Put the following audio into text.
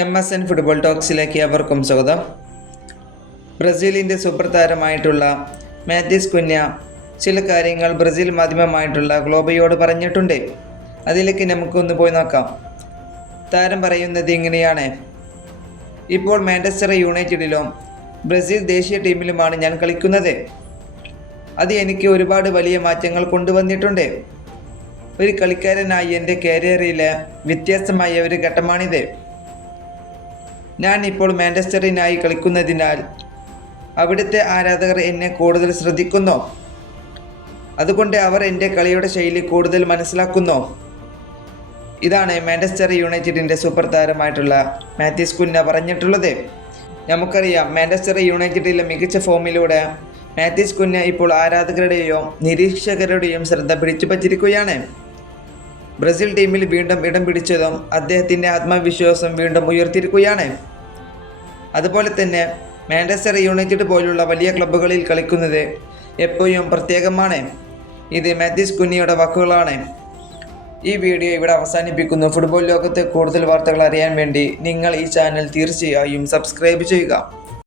M S N football ടോക്സിലേക്ക് അവർക്കും സ്വാഗതം. ബ്രസീലിന്റെ സൂപ്പർ താരമായിട്ടുള്ള മാത്യൂസ് കുഞ്ഞ ചില കാര്യങ്ങൾ ബ്രസീൽ മാധ്യമമായിട്ടുള്ള ഗ്ലോബയോട് പറഞ്ഞിട്ടുണ്ട്. അതിലേക്ക് നമുക്കൊന്ന് പോയി നോക്കാം. താരം പറയുന്നത് ഇങ്ങനെയാണ്. ഇപ്പോൾ മാഞ്ചസ്റ്റർ യുണൈറ്റഡിലും ബ്രസീൽ ദേശീയ ടീമിലുമാണ് ഞാൻ കളിക്കുന്നത്. അത് എനിക്ക് ഒരുപാട് വലിയ മാറ്റങ്ങൾ കൊണ്ടുവന്നിട്ടുണ്ട്. ഒരു കളിക്കാരനായി എന്റെ കരിയറിലെ വ്യത്യസ്തമായ ഒരു ഘട്ടമാണിത്. ഞാൻ ഇപ്പോൾ മാഞ്ചസ്റ്ററിനായി കളിക്കുന്നതിനാൽ അവിടുത്തെ ആരാധകർ എന്നെ കൂടുതൽ ശ്രദ്ധിക്കുന്നു. അതുകൊണ്ട് അവർ എന്റെ കളിയുടെ ശൈലി കൂടുതൽ മനസ്സിലാക്കുന്നു. ഇതാണ് മാഞ്ചസ്റ്റർ യുണൈറ്റഡിന്റെ സൂപ്പർ താരമായിട്ടുള്ള മാത്യൂസ് കുന്ന പറഞ്ഞിട്ടുള്ളത്. നമുക്കറിയാം മാഞ്ചസ്റ്റർ യുണൈറ്റഡിലെ മികച്ച ഫോമിലൂടെ മാത്യൂസ് കുന്ന ഇപ്പോൾ ആരാധകരുടെയോ നിരീക്ഷകരുടെയും ശ്രദ്ധ പിടിച്ചു പറ്റിയിരിക്കുകയാണ് ബ്രസീൽ ടീമിൽ വീണ്ടും ഇടം പിടിച്ചതും അദ്ദേഹത്തിന്റെ ആത്മവിശ്വാസം വീണ്ടും ഉയർത്തിയിരിക്കുകയാണ്. അതുപോലെ തന്നെ മാഞ്ചസ്റ്റർ യുണൈറ്റഡ് പോലുള്ള വലിയ ക്ലബ്ബുകളിൽ കളിക്കുന്നത് എപ്പോഴും പ്രത്യേകമാണ്. ഇത് മാത്യൂസ് കുന്നിയുടെ വാക്കുകളാണ്. ഈ വീഡിയോ ഇവിടെ അവസാനിപ്പിക്കുന്നു. ഫുട്ബോൾ ലോകത്തെ കൂടുതൽ വാർത്തകൾ അറിയാൻ വേണ്ടി നിങ്ങൾ ഈ ചാനൽ തീർച്ചയായും സബ്സ്ക്രൈബ് ചെയ്യുക.